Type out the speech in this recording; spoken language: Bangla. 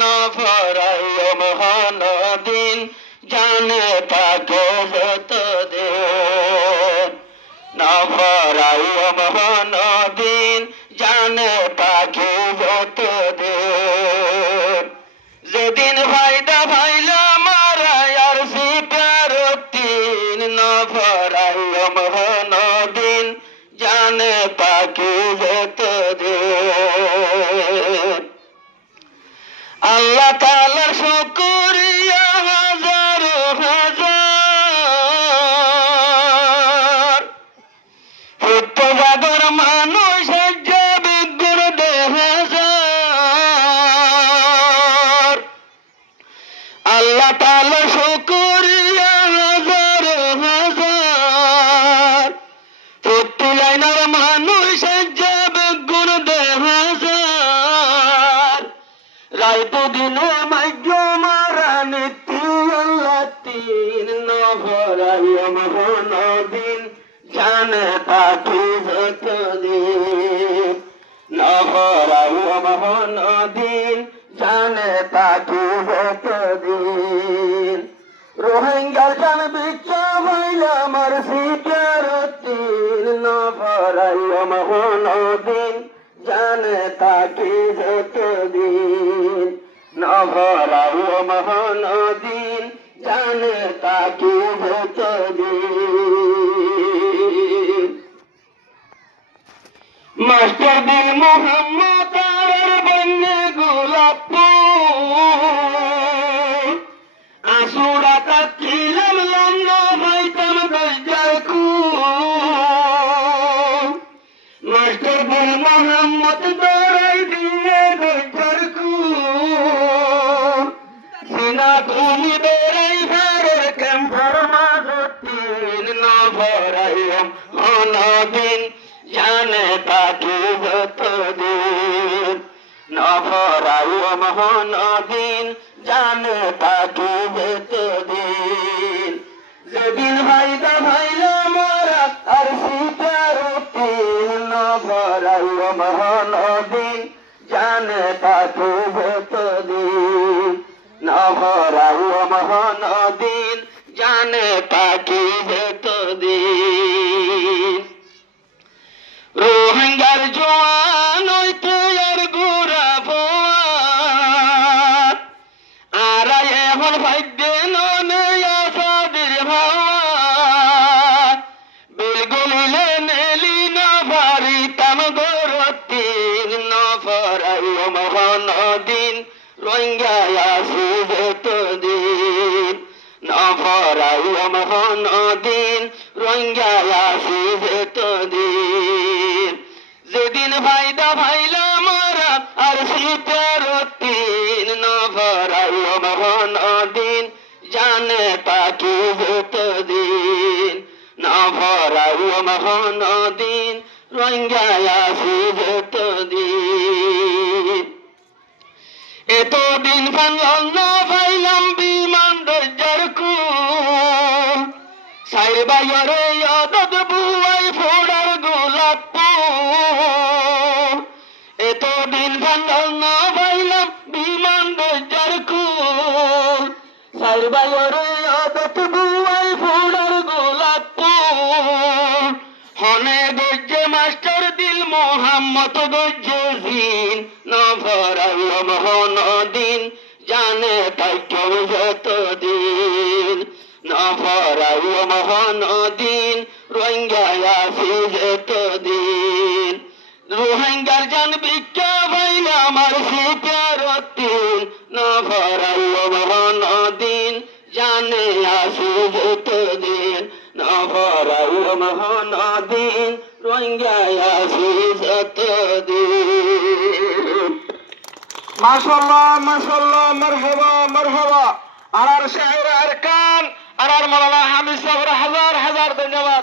নফরাই মহানদিন জানে তাকে যত দে নফরাই মহানদিন জানে তাকে যত দে যেদিন ফায়দা ভাইলা মারাই আর সিপারতিন নফরাই মহানদিন জানে তাকে যত দে আল্লাহ তাআলার শুকরিয়া হাজার হাজার প্রত্যেক মানুষ যাবে গুণ হাজার আল্লাহ তাআলার শুকরিয়া হাজার হাজার প্রত্যেক লাইনের মানুষ যাবে গুণ হাজার রাইতো দিনে মাইজ মারা নিত্যিন নভরাই মহানদিন জানে তাকে যত দিন নভরাই মহানদিন জানে তাকে যত দিন রোহিঙ্গার জান বিচ্ছা হইলা আমার সিটারতিন নভরাই মহানদিন জানে তাকে যত দিন নভরাই মহানদিন জানে তাকে যত দিন মাস্টার দিন মোহাম্মদ আর বন্যে গোলাপ আসুরা কাটিলাম লঙ্গা ভাইতাম গজার কু মাস্টার দিন মোহাম্মদ দরাই দিয়ে গজার কু সিনা তুমি বেড়াই ঘরের ক্যাম্পার মাঝতিন নভরাই মহানদিন জানে তাকে যত দিন নভরাই মহানদিন জানে তাকে যত দিন যেদিন ভাইদা ভাইলা মারা আর সিটারতিন নভরাই মহানদিন জানে তাকে যত দিন নভরাই মহানদিন জানে তাকে যত দিন রোহিঙ্গার জওয়ান হইতে আর গোরা ভোয়ার আর এখন ভাগ্যে ননে আসাদের ভার বেলগুলিলে নেলি না ভারিতাম গরতিন নভরাই মহানদিন রোহিঙ্গা আসি যত দিন নভরাই মহানদিন রোহিঙ্গা আসি যত দিন যেদিন ভাইদা ভাইলা মারা আর সিটারতিন নভরাই মহানদিন জানে তাকে যত দিন নভরাই মহানদিন রোহিঙ্গা আসি যত দিন এতদিন ফানল না পাইলাম বিমান দরজার কু সাইর বাইরে আদত বুয়াই ফোড়ার গোলাপ এতদিন ফানল না পাইলাম বিমান দরজার কু সাইর বাইরে আদত বুয়াই ফোড়ার গোলাপ হনে গজ্জে মাস্টার দিল মোহাম্মদ গজ্জে জিন নভরাই মহানদিন জানে তাকে যত দিন নভরাই মহানদিন রোহিঙ্গা আসি যত দিন রোহিঙ্গার জান ভিক্ষা ভাইলা আমার সিটারতিন নভরাই মহানদিন জানে আসি যত দিন নভরাই মহানদিন রোহিঙ্গা আসি যত দিন মাশাআল্লাহ মাশাআল্লাহ মারহাবা মারহাবা আর শায়ের আরকান আর মাওলানা হামিদ সাহেব হাজার হাজার ধন্যবাদ।